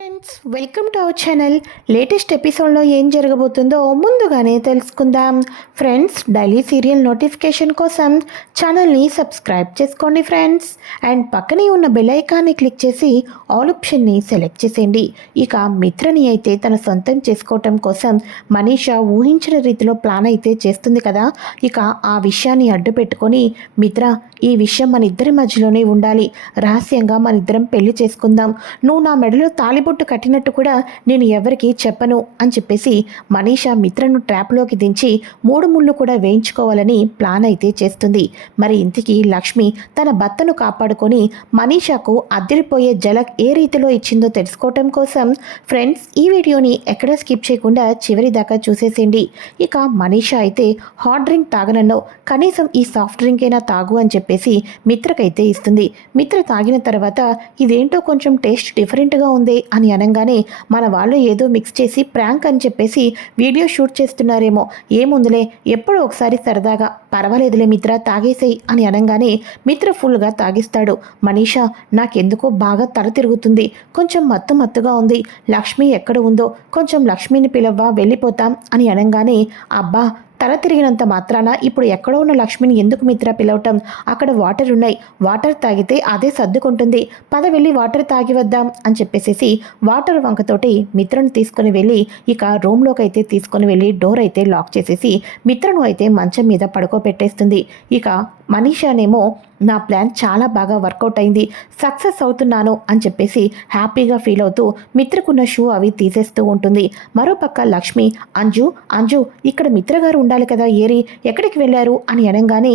Friends, welcome to our channel. Latest ఎపిసోడ్లో ఏం జరగబోతుందో ముందుగానే తెలుసుకుందాం. ఫ్రెండ్స్, డైలీ సీరియల్ నోటిఫికేషన్ కోసం ఛానల్ని సబ్స్క్రైబ్ చేసుకోండి ఫ్రెండ్స్. అండ్ పక్కనే ఉన్న బెల్ ఐకాన్ని క్లిక్ చేసి ఆల్ ఆప్షన్ని సెలెక్ట్ చేసేయండి. ఇక మిత్రని అయితే తన సొంతం చేసుకోవటం కోసం మనీషా ఊహించిన రీతిలో ప్లాన్ అయితే చేస్తుంది కదా. ఇక ఆ విషయాన్ని అడ్డు పెట్టుకొని, మిత్ర, ఈ విషయం మన ఇద్దరి మధ్యలోనే ఉండాలి, రహస్యంగా మన ఇద్దరం పెళ్లి చేసుకుందాం, నువ్వు నా మెడలో తాలిబొట్టు కట్టినట్టు కూడా నేను ఎవరికీ చెప్పను అని చెప్పేసి మనీషా మిత్రను ట్రాప్లోకి దించి 3 ముళ్ళు కూడా వేయించుకోవాలని ప్లాన్ అయితే చేస్తుంది. మరి ఇంతకీ లక్ష్మి తన భర్తను కాపాడుకొని మనీషాకు అద్దరిపోయే జలక్ ఏ రీతిలో ఇచ్చిందో తెలుసుకోవటం కోసం ఫ్రెండ్స్, ఈ వీడియోని ఎక్కడ స్కిప్ చేయకుండా చివరి దాకా చూసేసేయండి. ఇక మనీషా అయితే హాట్ డ్రింక్ తాగనన్నావు, కనీసం ఈ సాఫ్ట్ డ్రింక్ అయినా తాగు అని చెప్పేసి మిత్రకైతే ఇస్తుంది. మిత్ర తాగిన తర్వాత ఇదేంటో కొంచెం టేస్ట్ డిఫరెంట్గా ఉంది అని అనగానే, మన వాళ్ళు ఏదో మిక్స్ చేసి ప్రాంక్ అని చెప్పేసి వీడియో షూట్ చేస్తున్నారేమో, ఏముందులే ఎప్పుడో ఒకసారి సరదాగా, పర్వాలేదులే మిత్ర తాగేసేయి అని అనగానే మిత్ర ఫుల్గా తాగిస్తాడు. మనీషా, నాకెందుకో బాగా తల తిరుగుతుంది, కొంచెం మత్తుగా ఉంది, లక్ష్మి ఎక్కడ ఉందో కొంచెం లక్ష్మిని పిలవ్వా, వెళ్ళిపోతాం అని అనగానే, అబ్బా, తల తిరిగినంత మాత్రాన ఇప్పుడు ఎక్కడో ఉన్న లక్ష్మిని ఎందుకు మిత్ర పిలవటం, అక్కడ వాటర్ ఉన్నాయి, వాటర్ తాగితే అదే సర్దుకుంటుంది, పద వెళ్ళి వాటర్ తాగి వద్దాం అని చెప్పేసి వాటర్ వంకతోటి మిత్రను తీసుకుని వెళ్ళి ఇక రూమ్లోకి అయితే తీసుకుని వెళ్ళి డోర్ అయితే లాక్ చేసేసి మిత్రను అయితే మంచం మీద పడుకోబెట్టేస్తుంది. ఇక మనీషానేమో, నా ప్లాన్ చాలా బాగా వర్కౌట్ అయింది, సక్సెస్ అవుతున్నాను అని చెప్పేసి హ్యాపీగా ఫీల్ అవుతూ మిత్రకున్న షూ అవి తీసేస్తూ ఉంటుంది. మరోపక్క లక్ష్మి, అంజు ఇక్కడ మిత్రగారు ఉండాలి కదా, ఏరి ఎక్కడికి వెళ్ళారు అని అనగానే,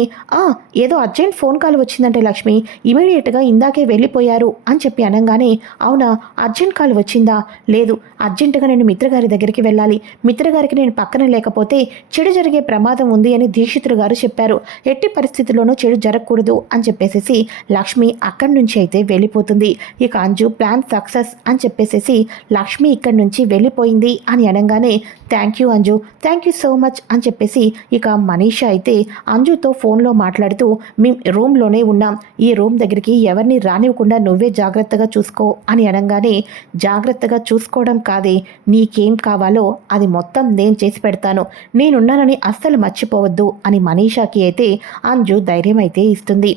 ఏదో అర్జెంట్ ఫోన్ కాల్ వచ్చిందంటే లక్ష్మి, ఇమీడియట్గా ఇందాకే వెళ్ళిపోయారు అని చెప్పి అనగానే, అవునా, అర్జెంట్ కాల్ వచ్చిందా, లేదు, అర్జెంటుగా నేను మిత్రగారి దగ్గరికి వెళ్ళాలి, మిత్రగారికి నేను పక్కన లేకపోతే చెడు జరిగే ప్రమాదం ఉంది అని దీక్షితులు గారు చెప్పారు, ఎట్టి పరిస్థితుల్లోనూ చెడు జరగకూడదు అని చెప్పేసి లక్ష్మి అక్కడి నుంచి అయితే వెళ్ళిపోతుంది. ఇక అంజు ప్లాన్ సక్సెస్ అని చెప్పేసి లక్ష్మి ఇక్కడి నుంచి వెళ్ళిపోయింది అని అనగానే, thank you Anju, thank you so much అని చెప్పేసి ఇక మనీషా అయితే అంజుతో ఫోన్లో మాట్లాడుతూ, మేము రూమ్లోనే ఉన్నాం, ఈ రూమ్ దగ్గరికి ఎవరిని రానివ్వకుండా నువ్వే జాగ్రత్తగా చూసుకో అని అనగానే, జాగ్రత్తగా చూసుకోవడం కాదే, నీకేం కావాలో అది మొత్తం నేను చేసి పెడతాను, నేనున్నానని అస్సలు మర్చిపోవద్దు అని మనీషాకి అయితే అంజు ధైర్యం అయితే ఇస్తుంది.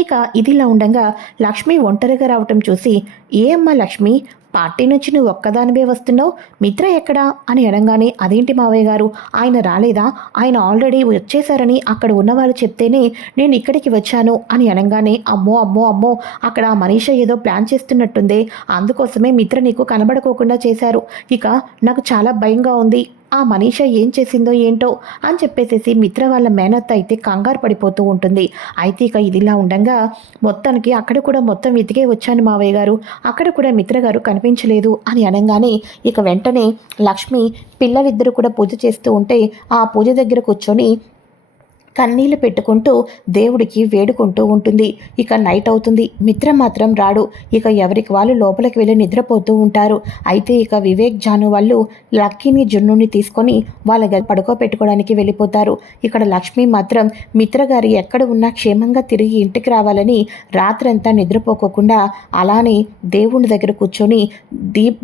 ఇక ఇదిలా ఉండగా లక్ష్మి ఒంటరిగా రావటం చూసి, ఏ అమ్మా లక్ష్మి, పార్టీ నుంచి నువ్వు ఒక్కదానివే వస్తున్నావు, మిత్ర ఎక్కడా అని అనగానే, అదేంటి మావయ్య గారు, ఆయన రాలేదా, ఆయన ఆల్రెడీ వచ్చేసారని అక్కడ ఉన్నవాళ్ళు చెప్తేనే నేను ఇక్కడికి వచ్చాను అని అనగానే, అమ్మో అమ్మో అమ్మో, అక్కడ మనీషా ఏదో ప్లాన్ చేస్తున్నట్టుందే, అందుకోసమే మిత్ర నీకు కనబడుకోకుండా చేశారు, ఇక నాకు చాలా భయంగా ఉంది, ఆ మనీషా ఏం చేసిందో ఏంటో అని చెప్పేసి మిత్ర వాళ్ళ మేనత్త అయితే కంగారు పడిపోతూ ఉంటుంది. అయితే ఇక ఇదిలా ఉండగా మొత్తానికి అక్కడ కూడా మొత్తం వెతికే వచ్చాను మావయ్య గారు, అక్కడ కూడా మిత్ర గారు కనిపించలేదు అని అనగానే, ఇక వెంటనే లక్ష్మి పిల్లలిద్దరూ కూడా పూజ చేస్తూ ఉంటే ఆ పూజ దగ్గర కూర్చొని కన్నీళ్లు పెట్టుకుంటూ దేవుడికి వేడుకుంటూ ఉంటుంది. ఇక నైట్ అవుతుంది, మిత్ర మాత్రం రాడు. ఇక ఎవరికి వాళ్ళు లోపలికి వెళ్ళి నిద్రపోతూ ఉంటారు. అయితే ఇక వివేక్, జాను వాళ్ళు లక్కీని, జున్నుని తీసుకొని వాళ్ళ పడుకోబెట్టుకోవడానికి వెళ్ళిపోతారు. ఇక్కడ లక్ష్మి మాత్రం మిత్ర గారు ఎక్కడ ఉన్నా క్షేమంగా తిరిగి ఇంటికి రావాలని రాత్రంతా నిద్రపోకోకుండా అలానే దేవుని దగ్గర కూర్చొని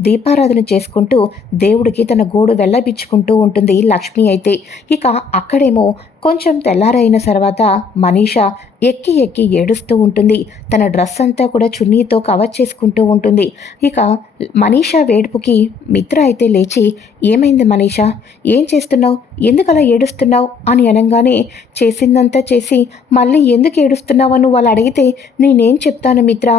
దీపారాధన చేసుకుంటూ దేవుడికి తన గోడు వెళ్ళబిచ్చుకుంటూ ఉంటుంది లక్ష్మి అయితే. ఇక అక్కడేమో కొంచెం తెల్లారైన తర్వాత మనీషా ఎక్కి ఏడుస్తూ ఉంటుంది. తన డ్రెస్ అంతా కూడా చున్నీతో కవర్ చేసుకుంటూ ఉంటుంది. ఇక మనీషా వేడుపుకి మిత్ర అయితే లేచి, ఏమైంది మనీషా, ఏం చేస్తున్నావు, ఎందుకు అలా ఏడుస్తున్నావు అని అనగానే, చేసిందంతా చేసి మళ్ళీ ఎందుకు ఏడుస్తున్నావు అని వాళ్ళు అడిగితే నేనేం చెప్తాను మిత్ర,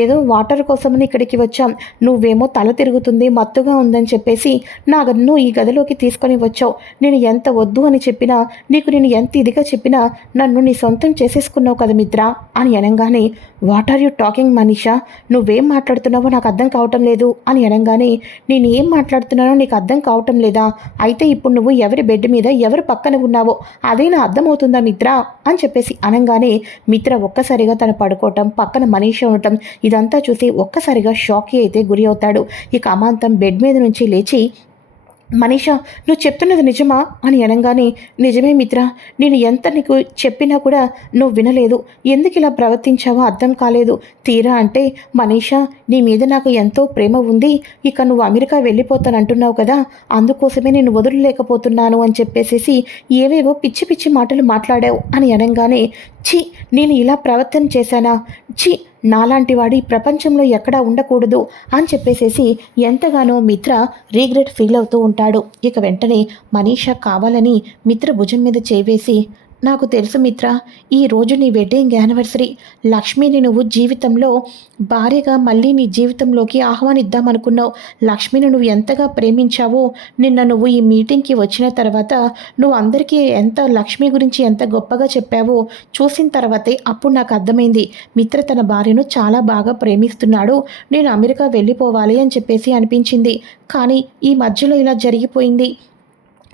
ఏదో వాటర్ కోసమని ఇక్కడికి వచ్చాం, నువ్వేమో తల తిరుగుతుంది, మత్తుగా ఉందని చెప్పేసి నన్ను ఈ గదిలోకి తీసుకొని వచ్చావు, నేను ఎంత వద్దు అని చెప్పినా, నీకు నేను ఎంత ఇదిగా చెప్పినా నన్ను నీ సొంతం చేసేసుకున్నావు కదా మిత్ర అని అనగానే, what are you talking Manisha, నువ్వేం మాట్లాడుతున్నావో నాకు అర్థం కావటం లేదు అని అనగానే, నేను ఏం మాట్లాడుతున్నానో నీకు అర్థం కావటం లేదా, అయితే ఇప్పుడు నువ్వు ఎవరి బెడ్ మీద ఎవరు పక్కన ఉన్నావో అదేనా అర్థమవుతుందా మిత్ర అని చెప్పేసి అనగానే, మిత్ర ఒక్కసారిగా తను పడుకోవటం, పక్కన మనీషా ఉండటం ఇదంతా చూసి ఒక్కసారిగా షాక్కి అయితే గురి అవుతాడు. ఇక అమాంతం బెడ్ మీద నుంచి లేచి మనీషా, నువ్వు చెప్తున్నది నిజమా అని అనగానే, నిజమే మిత్ర, నేను ఎంత నీకు చెప్పినా కూడా నువ్వు వినలేదు. ఎందుకు ఇలా ప్రవర్తించావో అర్థం కాలేదు. తీరా అంటే, మనీషా, నీ మీద నాకు ఎంతో ప్రేమ ఉంది, ఇక నువ్వు అమెరికా వెళ్ళిపోతానంటున్నావు కదా, అందుకోసమే నేను వదలలేకపోతున్నాను అని చెప్పేసేసి ఏవేవో పిచ్చి పిచ్చి మాటలు మాట్లాడావు అని అనగానే, ఛీ, నేను ఇలా ప్రవర్తన చేశానా? ఛీ, నాలాంటి వాడి ప్రపంచంలో ఎక్కడా ఉండకూడదు అని చెప్పేసేసి ఎంతగానో మిత్ర రీగ్రెట్ ఫీల్ అవుతూ ఉంటాడు. ఇక వెంటనే మనీషా కావాలని మిత్ర భుజం మీద చేవేసి, నాకు తెలుసు మిత్ర, ఈరోజు నీ వెడ్డింగ్ యానివర్సరీ. లక్ష్మిని నువ్వు జీవితంలో భార్యగా మళ్ళీ నీ జీవితంలోకి ఆహ్వానిద్దామనుకున్నావు. లక్ష్మిని నువ్వు ఎంతగా ప్రేమించావో, నిన్న నువ్వు ఈ మీటింగ్కి వచ్చిన తర్వాత నువ్వు అందరికీ లక్ష్మి గురించి ఎంత గొప్పగా చెప్పావో చూసిన తర్వాతే అప్పుడు నాకు అర్థమైంది. మిత్ర తన భార్యను చాలా బాగా ప్రేమిస్తున్నాడు, నేను అమెరికా వెళ్ళిపోవాలి అని చెప్పేసి అనిపించింది. కానీ ఈ మధ్యలో ఇలా జరిగిపోయింది.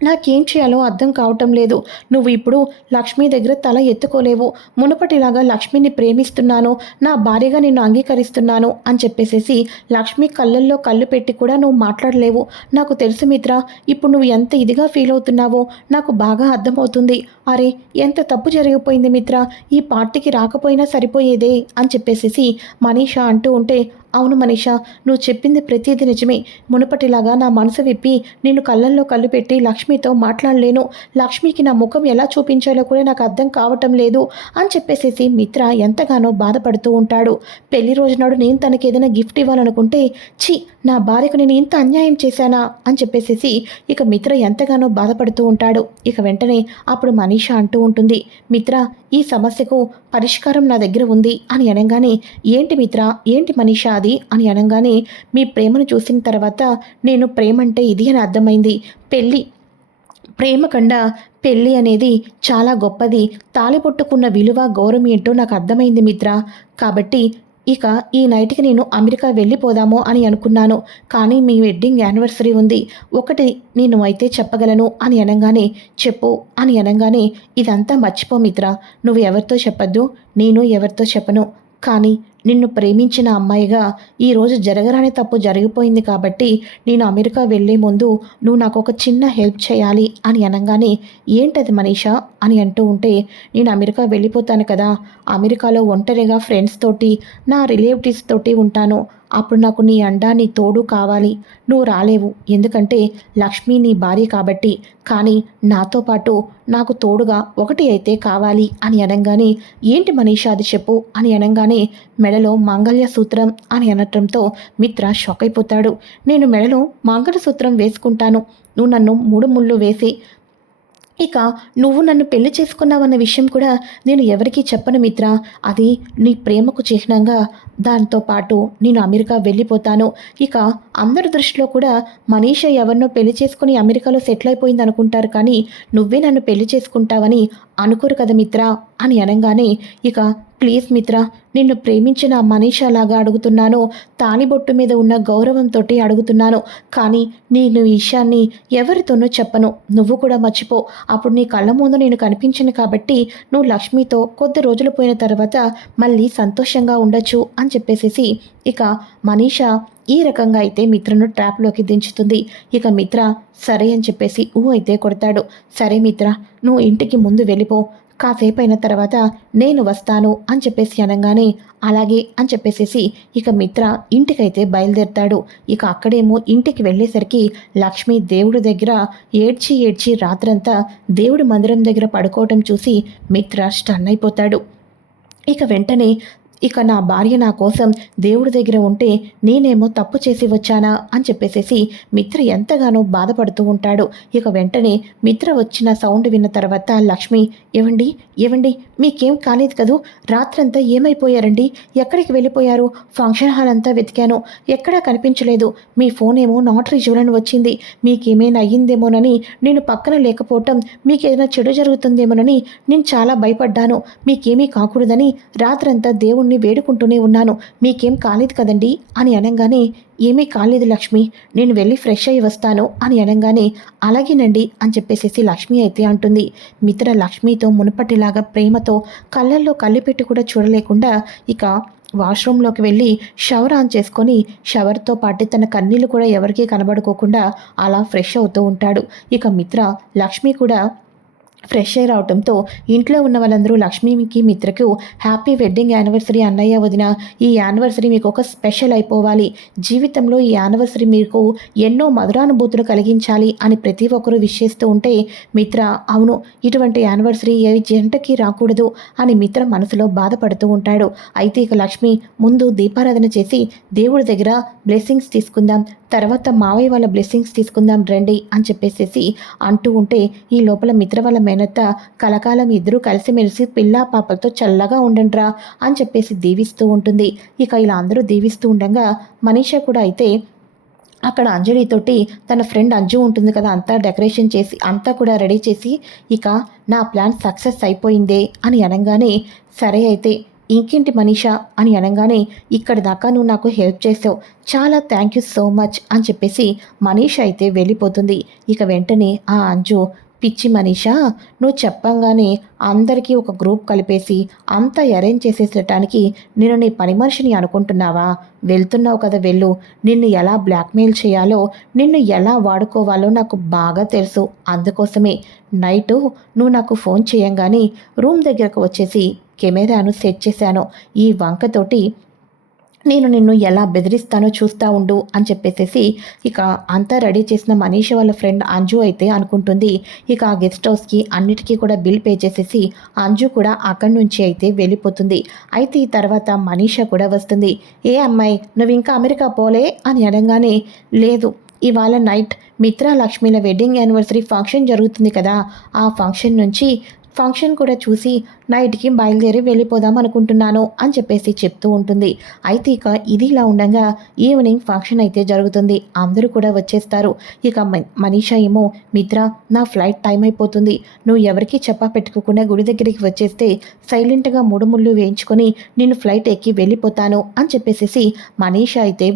నాకేం చేయాలో అర్థం కావటం లేదు. నువ్వు ఇప్పుడు లక్ష్మి దగ్గర తల ఎత్తుకోలేవు. మునుపటిలాగా లక్ష్మిని ప్రేమిస్తున్నాను, నా భార్యగా నిన్ను అంగీకరిస్తున్నాను అని చెప్పేసేసి లక్ష్మి కళ్ళల్లో కళ్ళు పెట్టి కూడా నువ్వు మాట్లాడలేవు. నాకు తెలుసు మిత్ర, ఇప్పుడు నువ్వు ఎంత ఇదిగా ఫీల్ అవుతున్నావో నాకు బాగా అర్థమవుతుంది. అరే, ఎంత తప్పు జరిగిపోయింది మిత్ర, ఈ పార్టీకి రాకపోయినా సరిపోయేదే అని చెప్పేసేసి మనీషా అంటూ ఉంటే, అవును మనీషా, నువ్వు చెప్పింది ప్రతిదీ నిజమే. మునుపటిలాగా నా మనసు విప్పి నిన్ను కళ్ళల్లో కళ్ళు పెట్టి లక్ష్మితో మాట్లాడలేను. లక్ష్మికి నా ముఖం ఎలా చూపించాలో కూడా నాకు అర్థం కావటం లేదు అని చెప్పేసేసి మిత్ర ఎంతగానో బాధపడుతూ ఉంటాడు. పెళ్లి రోజునాడు నేను తనకి ఏదైనా గిఫ్ట్ ఇవ్వాలనుకుంటే, ఛీ, నా భార్యకు నేను ఇంత అన్యాయం చేశానా అని చెప్పేసేసి ఇక మిత్ర ఎంతగానో బాధపడుతూ ఉంటాడు. ఇక వెంటనే అప్పుడు మనీషా అంటూ ఉంటుంది, మిత్ర, ఈ సమస్యకు పరిష్కారం నా దగ్గర ఉంది అని అనగానే, ఏంటి మిత్ర, ఏంటి మనీషా అది అని అనగానే, మీ ప్రేమను చూసిన తర్వాత నేను ప్రేమ అంటే ఇది అని అర్థమైంది. ప్రేమ కన్నా పెళ్ళి అనేది చాలా గొప్పది. తాళిబొట్టుకున్న విలువ గౌరవం ఏంటో నాకు అర్థమైంది మిత్ర. కాబట్టి ఇక ఈ నైట్కి నేను అమెరికా వెళ్ళిపోదాము అని అనుకున్నాను. కానీ మీ వెడ్డింగ్ యానివర్సరీ ఉంది, ఒకటి నేను అయితే చెప్పగలను అని అనగానే, చెప్పు అని అనగానే, ఇదంతా మర్చిపో మిత్ర, నువ్వు ఎవరితో చెప్పద్దు, నేను ఎవరితో చెప్పను. కానీ నిన్ను ప్రేమించిన అమ్మాయిగా ఈరోజు జరగరాని తప్పు జరిగిపోయింది కాబట్టి నేను అమెరికా వెళ్ళే ముందు నువ్వు నాకు ఒక చిన్న హెల్ప్ చేయాలి అని అనగానే, ఏంటది మనీషా అని అంటూ ఉంటే, నేను అమెరికా వెళ్ళిపోతాను కదా, అమెరికాలో ఒంటరిగా ఫ్రెండ్స్ తోటి నా రిలేటివ్స్ తోటి ఉంటాను. అప్పుడు నాకు నీ అండా నీ తోడు కావాలి. నువ్వు రాలేవు, ఎందుకంటే లక్ష్మి నీ భార్య కాబట్టి. కానీ నాతో పాటు నాకు తోడుగా ఒకటి అయితే కావాలి అని అనగానే, ఏంటి మనీషా అది చెప్పు అని అనగానే, మెడలో మాంగళ్య సూత్రం అని అనటంతో మిత్ర షాక్ అయిపోతాడు. నేను మెడలో మాంగళ్యసూత్రం వేసుకుంటాను, నువ్వు నన్ను 3 ముళ్ళు వేసి, ఇక నువ్వు నన్ను పెళ్లి చేసుకున్నావన్న విషయం కూడా నేను ఎవరికీ చెప్పను మిత్ర. అది నీ ప్రేమకు చిహ్నంగా. దాంతోపాటు నేను అమెరికా వెళ్ళిపోతాను. ఇక అందరి దృష్టిలో కూడా మనీషా ఎవరినో పెళ్లి చేసుకుని అమెరికాలో సెటిల్ అయిపోయింది అనుకుంటారు, కానీ నువ్వే నన్ను పెళ్లి చేసుకుంటావని అనుకోరు కదా మిత్ర అని అనగానే, ఇక ప్లీజ్ మిత్ర, నిన్ను ప్రేమించిన మనీషాలాగా అడుగుతున్నాను, తాళిబొట్టు మీద ఉన్న గౌరవంతో అడుగుతున్నాను. కానీ నేను ఈ విషయాన్ని ఎవరితోనూ చెప్పను, నువ్వు కూడా మర్చిపో. అప్పుడు నీ కళ్ళ ముందు నేను కనిపించను కాబట్టి నువ్వు లక్ష్మితో కొద్ది రోజులు పోయిన తర్వాత మళ్ళీ సంతోషంగా ఉండొచ్చు అని చెప్పేసేసి ఇక మనీషా ఈ రకంగా అయితే మిత్రను ట్రాప్లోకి దించుతుంది. ఇక మిత్ర సరే అని చెప్పేసి అయితే కొడతాడు. సరే మిత్ర, నువ్వు ఇంటికి ముందు వెళ్ళిపో, కాసేపు అయిన తర్వాత నేను వస్తాను అని చెప్పేసి అనగానే, అలాగే అని చెప్పేసేసి ఇక మిత్ర ఇంటికైతే బయలుదేరుతాడు. ఇక అక్కడేమో ఇంటికి వెళ్ళేసరికి లక్ష్మి దేవుడి దగ్గర ఏడ్చి ఏడ్చి రాత్రంతా దేవుడి మందిరం దగ్గర పడుకోవటం చూసి మిత్ర స్టన్ అయిపోతాడు. ఇక వెంటనే, ఇక నా భార్య నా కోసం దేవుడి దగ్గర ఉంటే నేనేమో తప్పు చేసి వచ్చానా అని చెప్పేసేసి మిత్ర ఎంతగానో బాధపడుతూ ఉంటాడు. ఇక వెంటనే మిత్ర వచ్చిన సౌండ్ విన్న తర్వాత లక్ష్మి, ఏవండి ఏవండి, మీకేం కాలేదు కదూ, రాత్రంతా ఏమైపోయారండి, ఎక్కడికి వెళ్ళిపోయారు, ఫంక్షన్ హాల్ అంతా వెతికాను, ఎక్కడా కనిపించలేదు, మీ ఫోన్ ఏమో నాట్ రీచబుల్ అని వచ్చింది, మీకేమైనా అయ్యిందేమోనని నేను పక్కన లేకపోవటం, మీకేదైనా చెడు జరుగుతుందేమోనని నేను చాలా భయపడ్డాను, మీకేమీ కాకూడదని రాత్రంతా దేవుణ్ణి వేడుకుంటూనే ఉన్నాను, మీకేం కాలేదు కదండి అని అనగానే, ఏమీ కాలేదు లక్ష్మి, నేను వెళ్ళి ఫ్రెష్ అయ్యి వస్తాను అని అనగానే, అలాగేనండి అని చెప్పేసేసి లక్ష్మి అయితే అంటుంది. మిత్ర లక్ష్మితో మునుపటిలాగా ప్రేమతో కళ్ళల్లో కళ్ళు పెట్టి కూడా చూడలేకుండా ఇక వాష్రూమ్లోకి వెళ్ళి షవర్ ఆన్ చేసుకొని షవర్తో పాటు తన కన్నీళ్ళు కూడా ఎవరికీ కనబడుకోకుండా అలా ఫ్రెష్ అవుతూ ఉంటాడు. ఇక మిత్ర లక్ష్మి కూడా ఫ్రెష్ అయి రావడంతో ఇంట్లో ఉన్న వాళ్ళందరూ లక్ష్మికి మిత్రకు హ్యాపీ వెడ్డింగ్ యానివర్సరీ అన్నయ్య వదిన, ఈ యానివర్సరీ మీకు ఒక స్పెషల్ అయిపోవాలి, జీవితంలో ఈ యానివర్సరీ మీకు ఎన్నో మధురానుభూతులు కలిగించాలి అని ప్రతి ఒక్కరూ విష్ చేస్తూ ఉంటే మిత్ర అవును ఇటువంటి యానివర్సరీ ఏ జంటకి రాకూడదు అని మిత్ర మనసులో బాధపడుతూ ఉంటాడు. అయితే ఇక లక్ష్మి ముందు దీపారాధన చేసి దేవుడి దగ్గర బ్లెస్సింగ్స్ తీసుకుందాం, తర్వాత మావయ్య వాళ్ళ బ్లెస్సింగ్స్ తీసుకుందాం రండి అని చెప్పేసేసి అంటూ ఉంటే ఈ లోపల మిత్ర వాళ్ళ మేనత్త కలకాలం ఇద్దరూ కలిసిమెలిసి పిల్లా పాపలతో చల్లగా ఉండండిరా అని చెప్పేసి దీవిస్తూ ఉంటుంది. ఇక ఇలా అందరూ దీవిస్తూ ఉండగా మనీషా కూడా అయితే అక్కడ అంజలితోటి తన ఫ్రెండ్ అంజు ఉంటుంది కదా అంతా డెకరేషన్ చేసి అంతా కూడా రెడీ చేసి ఇక నా ప్లాన్ సక్సెస్ అయిపోయిందే అని అనగానే సరే అయితే ఇంకేంటి మనీషా అని అనగానే ఇక్కడి దాకా నువ్వు నాకు హెల్ప్ చేసావు, చాలా థ్యాంక్ యూ సో మచ్ అని చెప్పేసి మనీషా అయితే వెళ్ళిపోతుంది. ఇక వెంటనే ఆ అంజు పిచ్చి మనీషా నువ్వు చెప్పంగానే అందరికీ ఒక గ్రూప్ కలిపేసి అంతా అరేంజ్ చేసేసటానికి నేను నీ పని మనిషిని అనుకుంటున్నావా? వెళ్తున్నావు కదా వెళ్ళు, నిన్ను ఎలా బ్లాక్మెయిల్ చేయాలో నిన్ను ఎలా వాడుకోవాలో నాకు బాగా తెలుసు. అందుకోసమే నైటు నువ్వు నాకు ఫోన్ చేయంగానే రూమ్ దగ్గరకు వచ్చేసి కెమెరాను సెట్ చేశాను, ఈ వంకతోటి నేను నిన్ను ఎలా బెదిరిస్తానో చూస్తూ ఉండు అని చెప్పేసేసి ఇక అంతా రెడీ చేసిన మనీషా వాళ్ళ ఫ్రెండ్ అంజు అయితే అనుకుంటుంది. ఇక ఆ గెస్ట్ హౌస్కి అన్నిటికీ కూడా బిల్ పే చేసేసి అంజు కూడా అక్కడి నుంచి అయితే వెళ్ళిపోతుంది. అయితే ఈ తర్వాత మనీషా కూడా వస్తుంది. ఏ అమ్మాయి నువ్వు ఇంకా అమెరికా పోలే అని అనగానే లేదు, ఇవాళ నైట్ మిత్రా లక్ష్మిల వెడ్డింగ్ యానివర్సరీ ఫంక్షన్ జరుగుతుంది కదా, ఆ ఫంక్షన్ కూడా చూసి నైట్కి బయలుదేరి వెళ్ళిపోదాం అనుకుంటున్నాను అని చెప్పేసి చెప్తూ ఉంటుంది. అయితే ఇక ఇది ఇలా ఉండగా ఈవినింగ్ ఫంక్షన్ అయితే జరుగుతుంది, అందరూ కూడా వచ్చేస్తారు. ఇక మనీషా ఏమో మిత్ర నా ఫ్లైట్ టైం అయిపోతుంది, నువ్వు ఎవరికీ చెప్పా పెట్టుకోకుండా గుడి దగ్గరికి వచ్చేస్తే సైలెంట్గా మూడు ముళ్ళు వేయించుకొని నేను ఫ్లైట్ ఎక్కి వెళ్ళిపోతాను అని చెప్పేసి మనీషా అయితే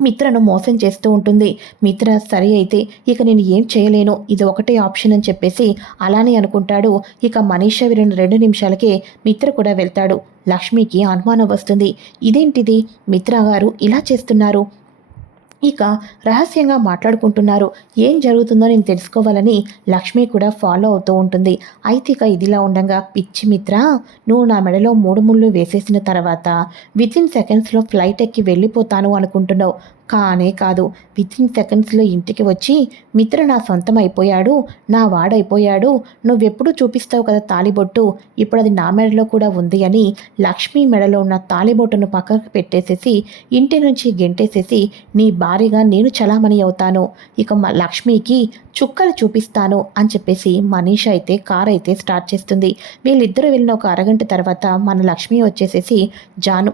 మిత్రను మోసం చేస్తూ ఉంటుంది. మిత్ర సరి అయితే ఇక నేను ఏం చేయలేను, ఇది ఒకటే ఆప్షన్ అని చెప్పేసి అలానే అనుకుంటాడు. ఇక మనీషా విరిన 2 నిమిషాలకే మిత్ర కూడా వెళ్తాడు. లక్ష్మికి అనుమానం వస్తుంది. ఇదేంటిది మిత్ర గారు ఇలా చేస్తున్నారు, ఇక రహస్యంగా మాట్లాడుకుంటున్నారు, ఏం జరుగుతుందో నేను తెలుసుకోవాలని లక్ష్మి కూడా ఫాలో అవుతూ ఉంటుంది. అయితే ఇక ఇదిలా ఉండగా పిచ్చి మిత్ర నువ్వు నా మెడలో 3 ముళ్ళు వేసేసిన తర్వాత వితిన్ సెకండ్స్లో ఫ్లైట్ ఎక్కి వెళ్ళిపోతాను అనుకుంటున్నావు, కానే కాదు. వితిన్ సెకండ్స్లో ఇంటికి వచ్చి మిత్ర నా సొంతం అయిపోయాడు, నా వాడైపోయాడు, నువ్వెప్పుడు చూపిస్తావు కదా తాళిబొట్టు, ఇప్పుడు అది నా మెడలో కూడా ఉంది అని లక్ష్మి మెడలో ఉన్న తాళిబొట్టును పక్కకు పెట్టేసేసి ఇంటి నుంచి గెంటేసేసి నీ భారీగా నేను చలామణి అవుతాను, ఇక లక్ష్మికి చుక్కలు చూపిస్తాను అని చెప్పేసి మనీషా అయితే కార్ అయితే స్టార్ట్ చేస్తుంది. వీళ్ళిద్దరూ వెళ్ళిన ఒక అరగంట తర్వాత మన లక్ష్మి వచ్చేసేసి జాను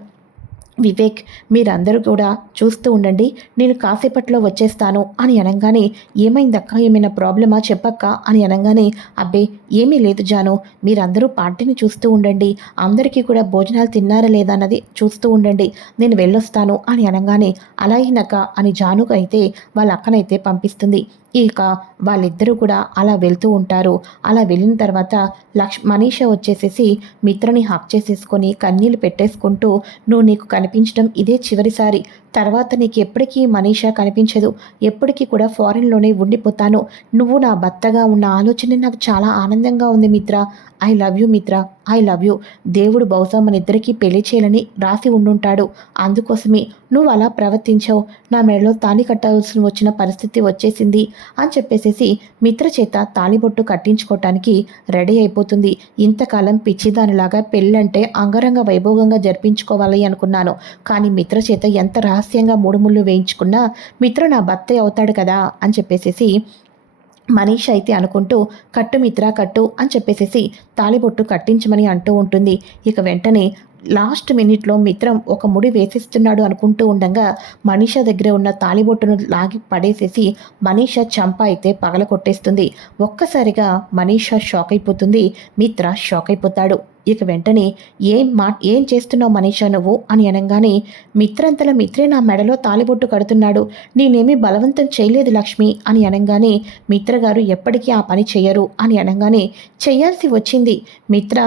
వివేక్ మీరందరూ కూడా చూస్తూ ఉండండి, నేను కాసేపట్లో వచ్చేస్తాను అని అనగానే ఏమైందక్క, ఏమైనా ప్రాబ్లమా చెప్పక్క అని అనగానే అబ్బే ఏమీ లేదు జాను, మీరందరూ పార్టీని చూస్తూ ఉండండి, అందరికీ కూడా భోజనాలు తిన్నారా లేదా అన్నది చూస్తూ ఉండండి, నేను వెళ్ళొస్తాను అని అనగానే అలాగేనక్క అని జానుకు అయితే వాళ్ళ అక్కనైతే పంపిస్తుంది. ఇక వాళ్ళిద్దరూ కూడా అలా వెళ్తూ ఉంటారు. అలా వెళ్ళిన తర్వాత మనీషా వచ్చేసేసి మిత్రని హక్ చేసేసుకొని కన్నీళ్ళు పెట్టేసుకుంటూ నువ్వు నీకు కనిపించడం ఇదే చివరిసారి, తర్వాత నీకు ఎప్పటికీ మనీషా కనిపించదు, ఎప్పటికీ కూడా ఫారెన్లోనే ఉండిపోతాను, నువ్వు నా భర్తగా ఉన్న ఆలోచన నాకు చాలా ఆనందంగా ఉంది మిత్ర, ఐ లవ్ యూ మిత్ర, ఐ లవ్ యూ, దేవుడు బహుశా మన ఇద్దరికీ పెళ్లి చేయాలని రాసి ఉండుంటాడు, అందుకోసమే నువ్వు అలా ప్రవర్తించావు, నా మెడలో తాళి కట్టాల్సి వచ్చిన పరిస్థితి వచ్చేసింది అని చెప్పేసేసి మిత్ర చేత తాళిబొట్టు కట్టించుకోవటానికి రెడీ అయిపోతుంది. ఇంతకాలం పిచ్చిదానిలాగా పెళ్ళంటే అంగరంగ వైభోగంగా జరిపించుకోవాలి అనుకున్నాను, కానీ మిత్ర చేత ఎంత రహస్యంగా 3 ముళ్ళు వేయించుకున్నా మిత్ర నా భర్తే అవుతాడు కదా అని చెప్పేసేసి మనీష్ అయితే అనుకుంటూ కట్టు మిత్ర కట్టు అని చెప్పేసేసి తాళిబొట్టు కట్టించమని అంటూ ఉంటుంది. ఇక వెంటనే లాస్ట్ మినిట్లో మిత్రం ఒక ముడి వేసేస్తున్నాడు అనుకుంటూ ఉండగా మనీషా దగ్గర ఉన్న తాళిబొట్టును లాగి పడేసేసి మనీషా చంప అయితే పగల కొట్టేస్తుంది. ఒక్కసారిగా మనీషా షాక్ అయిపోతుంది, మిత్ర షాక్ అయిపోతాడు. ఇక వెంటనే ఏం చేస్తున్నావు మనీషా నువ్వు అని అనగానే మిత్రంతల మిత్రే నా మెడలో తాళిబొట్టు కడుతున్నాడు, నేనేమీ బలవంతం చేయలేదు లక్ష్మి అని అనగానే మిత్ర గారు ఎప్పటికీ ఆ పని చెయ్యరు అని అనగానే చెయ్యాల్సి వచ్చింది మిత్ర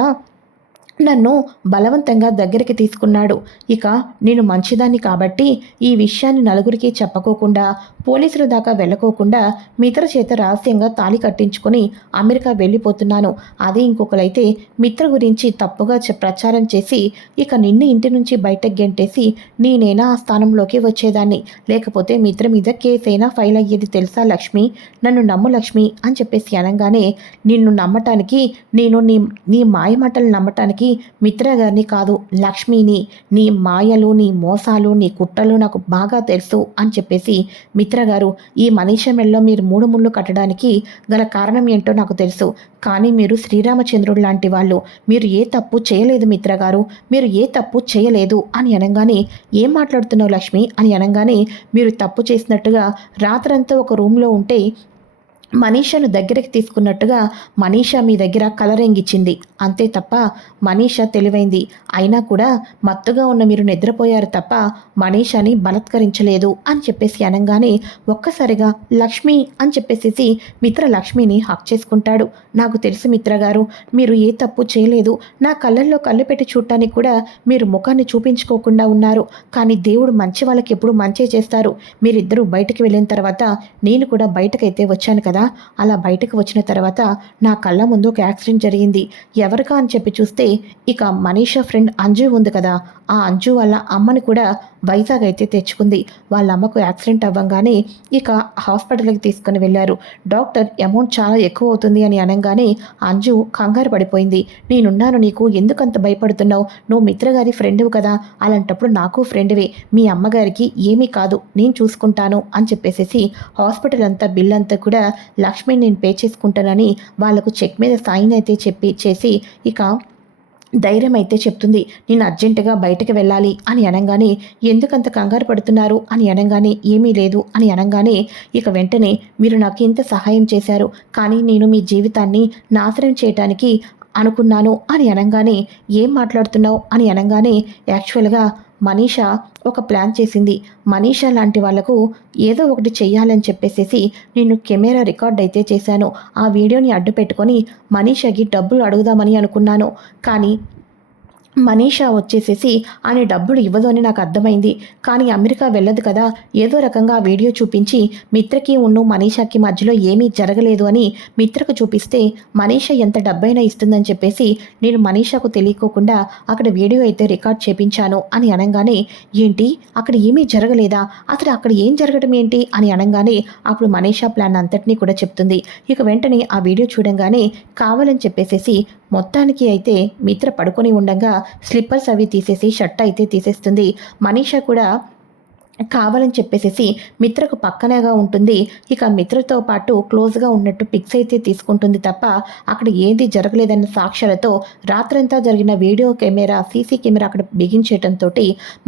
నన్ను బలవంతంగా దగ్గరికి తీసుకున్నాడు. ఇక నేను మంచిదాన్ని కాబట్టి ఈ విషయాన్ని నలుగురికి చెప్పకోకుండా, పోలీసుల దాకా వెళ్ళకోకుండా మిత్ర చేత రహస్యంగా తాళి కట్టించుకొని అమెరికా వెళ్ళిపోతున్నాను. అదే ఇంకొకరైతే మిత్ర గురించి తప్పుగా ప్రచారం చేసి ఇక నిన్ను ఇంటి నుంచి బయటకు గెంటేసి నేనైనా ఆ స్థానంలోకి వచ్చేదాన్ని. లేకపోతే మిత్ర మీద కేసైనా ఫైల్ అయ్యేది తెలుసా లక్ష్మి? నన్ను నమ్ము లక్ష్మి అని చెప్పేసి అనగానే, నిన్ను నమ్మటానికి నేను నీ నీ మాయమాటలు నమ్మటానికి మిత్ర గారిని కాదు, లక్ష్మిని. నీ మాయలు, నీ మోసాలు, నీ కుట్రలు నాకు బాగా తెలుసు అని చెప్పేసి, మిత్ర గారు, ఈ మనీష మెడలో మీరు 3 ముళ్ళు కట్టడానికి గల కారణం ఏంటో నాకు తెలుసు. కానీ మీరు శ్రీరామచంద్రుడు లాంటి వాళ్ళు. మీరు ఏ తప్పు చేయలేదు మిత్ర గారు, మీరు ఏ తప్పు చేయలేదు అని అనగానే, ఏం మాట్లాడుతున్నావు లక్ష్మి అని అనగానే, మీరు తప్పు చేసినట్టుగా రాత్రంతా ఒక రూమ్లో ఉంటే మనీషాను దగ్గరికి తీసుకున్నట్టుగా మనీషా మీ దగ్గర కలరింగిచ్చింది. అంతే తప్ప మనీషా తెలివైంది. అయినా కూడా మత్తుగా ఉన్న మీరు నిద్రపోయారు తప్ప మనీషాని బలత్కరించలేదు అని చెప్పేసి అనగానే ఒక్కసారిగా లక్ష్మి అని చెప్పేసి మిత్ర లక్ష్మిని హక్ చేసుకుంటాడు. నాకు తెలుసు మిత్ర గారు, మీరు ఏ తప్పు చేయలేదు. నా కళ్ళల్లో కళ్ళు పెట్టి చూడటానికి కూడా మీరు ముఖాన్ని చూపించుకోకుండా ఉన్నారు. కానీ దేవుడు మంచి వాళ్ళకి ఎప్పుడు మంచే చేస్తారు. మీరిద్దరూ బయటకు వెళ్ళిన తర్వాత నేను కూడా బయటకైతే వచ్చాను కదా. అలా బయటకు వచ్చిన తర్వాత నా కళ్ళ ముందు ఒక యాక్సిడెంట్ జరిగింది. ఎవరికా అని చెప్పి చూస్తే ఇక మనీషా ఫ్రెండ్ అంజు ఉంది కదా, ఆ అంజు వాళ్ళ అమ్మని కూడా వైజాగ్ అయితే తెచ్చుకుంది. వాళ్ళ అమ్మకు యాక్సిడెంట్ అవ్వగానే ఇక హాస్పిటల్కి తీసుకుని వెళ్ళారు. డాక్టర్ అమౌంట్ చాలా ఎక్కువ అవుతుంది అని అనగానే అంజు కంగారు పడిపోయింది. నేనున్నాను, నీకు ఎందుకంత భయపడుతున్నావు? నువ్వు మిత్రగారి ఫ్రెండ్వి కదా, అలాంటప్పుడు నాకు ఫ్రెండ్వే. మీ అమ్మగారికి ఏమీ కాదు, నేను చూసుకుంటాను అని చెప్పేసి హాస్పిటల్ అంతా బిల్ అంతా కూడా లక్ష్మిని నేను పే చేసుకుంటానని వాళ్లకు చెక్ మీద సైన్ అయితే చేసి ఇక ధైర్యం అయితే చెప్తుంది. నేను అర్జెంటుగా బయటకు వెళ్ళాలి అని అనగానే, ఎందుకంత కంగారు పడుతున్నారు అని అనగానే, ఏమీ లేదు అని అనగానే ఇక వెంటనే, మీరు నాకు ఇంత సహాయం చేశారు, కానీ నేను మీ జీవితాన్ని నాశనం చేయటానికి అనుకున్నాను అని అనగానే, ఏం మాట్లాడుతున్నావు అని అనగానే, యాక్చువల్గా మనీషా ఒక ప్లాన్ చేసింది. మనీషా లాంటి వాళ్లకు ఏదో ఒకటి చెయ్యాలని చెప్పేసి నేను కెమెరా రికార్డ్ అయితే చేశాను. ఆ వీడియోని అడ్డు పెట్టుకొని మనీషాకి డబ్బులు అడుగుదామని అనుకున్నాను. కానీ మనీషా వచ్చేసేసి ఆమె డబ్బులు ఇవ్వదు అని నాకు అర్థమైంది. కానీ అమెరికా వెళ్ళదు కదా, ఏదో రకంగా వీడియో చూపించి మిత్రకి మనీషాకి మధ్యలో ఏమీ జరగలేదు అని మిత్రకు చూపిస్తే మనీషా ఎంత డబ్బైనా ఇస్తుందని చెప్పేసి నేను మనీషాకు తెలియకోకుండా అక్కడ వీడియో అయితే రికార్డ్ చేపించాను అని అనగానే, ఏంటి అక్కడ ఏమీ జరగలేదా, అసలు అక్కడ ఏం జరగడం ఏంటి అని అనగానే అప్పుడు మనీషా ప్లాన్ అంతటినీ కూడా చెప్తుంది. ఇక వెంటనే ఆ వీడియో చూడంగానే కావాలని చెప్పేసేసి మొత్తానికి అయితే మిత్ర పడుకొని ఉండగా స్లిప్పర్స్ అవి తీసేసి షర్ట్ అయితే తీసేస్తుంది. మనీషా కూడా కావాలని చెప్పేసేసి మిత్రకు పక్కనేగా ఉంటుంది. ఇక మిత్రతో పాటు క్లోజ్గా ఉన్నట్టు పిక్స్ అయితే తీసుకుంటుంది తప్ప అక్కడ ఏది జరగలేదన్న సాక్ష్యాలతో రాత్రంతా జరిగిన వీడియో కెమెరా సీసీ కెమెరా అక్కడ బిగించేయటంతో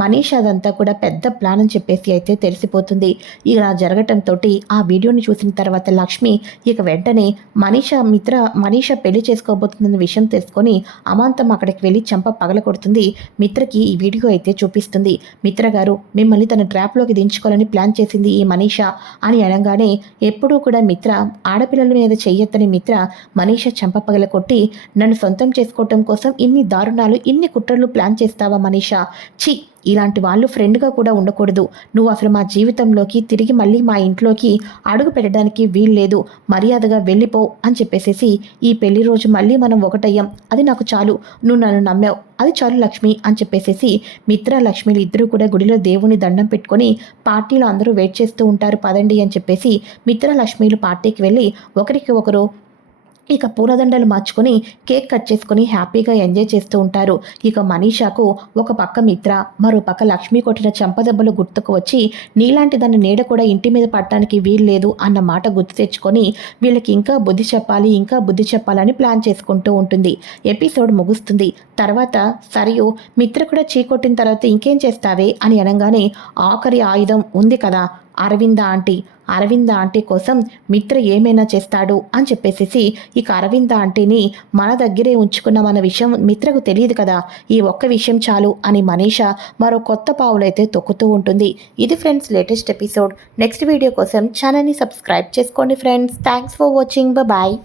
మనీషా అదంతా కూడా పెద్ద ప్లాన్ అని చెప్పేసి అయితే తెలిసిపోతుంది. ఇలా జరగటంతో ఆ వీడియోని చూసిన తర్వాత లక్ష్మి ఇక వెంటనే మనీషా పెళ్లి చేసుకోబోతుందన్న విషయం తెలుసుకొని అమాంతం అక్కడికి వెళ్ళి చంప పగల కొడుతుంది. మిత్రకి ఈ వీడియో అయితే చూపిస్తుంది. మిత్ర గారు, మిమ్మల్ని తన ట్రాప్లోకి దించుకోవాలని ప్లాన్ చేసింది ఈ మనీషా అని అనగానే, ఎప్పుడూ కూడా మిత్ర ఆడపిల్లల మీద చెయ్యొత్తని మిత్ర మనీషా చంపపగల కొట్టి, నన్ను సొంతం చేసుకోవటం కోసం ఇన్ని దారుణాలు, ఇన్ని కుట్రలు ప్లాన్ చేస్తావా మనీషా? ఛీ, ఇలాంటి వాళ్ళు ఫ్రెండ్గా కూడా ఉండకూడదు. నువ్వు అసలు మా జీవితంలోకి తిరిగి మళ్ళీ మా ఇంట్లోకి అడుగు పెట్టడానికి వీల్లేదు. మర్యాదగా వెళ్ళిపో అని చెప్పేసేసి, ఈ పెళ్లి రోజు మళ్ళీ మనం ఒకటయ్యాం, అది నాకు చాలు, నువ్వు నన్ను నమ్మావు, అది చాలు లక్ష్మి అని చెప్పేసేసి మిత్ర లక్ష్మిలు ఇద్దరూ కూడా గుడిలో దేవుని దండం పెట్టుకొని పార్టీలో అందరూ వెయిట్ చేస్తూ ఉంటారు పదండి అని చెప్పేసి మిత్ర లక్ష్మిలు పార్టీకి వెళ్ళి ఒకరికి ఒకరు ఇక పూలదండలు మార్చుకొని కేక్ కట్ చేసుకొని హ్యాపీగా ఎంజాయ్ చేస్తూ ఉంటారు. ఇక మనీషాకు ఒక పక్క మిత్ర, మరో పక్క లక్ష్మి కొట్టిన చెంపదెబ్బలు గుర్తుకు వచ్చి నీలాంటి దాన్ని నీడ కూడా ఇంటి మీద పట్టడానికి వీల్లేదు అన్న మాట గుర్తు తెచ్చుకొని వీళ్ళకి ఇంకా బుద్ధి చెప్పాలని ప్లాన్ చేసుకుంటూ ఉంటుంది. ఎపిసోడ్ ముగుస్తుంది. తర్వాత సరియు మిత్ర కూడా చీకొట్టిన తర్వాత ఇంకేం చేస్తావే అని అనగానే, ఆఖరి ఆయుధం ఉంది కదా అరవింద ఆంటీ కోసం మిత్ర ఏమైనా చేస్తాడు అని చెప్పేసి ఇక అరవింద ఆంటీని మన దగ్గరే ఉంచుకున్నామన్న విషయం మిత్రకు తెలియదు కదా, ఈ ఒక్క విషయం చాలు అని మనీషా మరో కొత్త పావులైతే తొక్కుతూ ఉంటుంది. ఇది friends latest episode. Next video కోసం ఛానల్ని సబ్స్క్రైబ్ చేసుకోండి friends. Thanks for watching. Bye.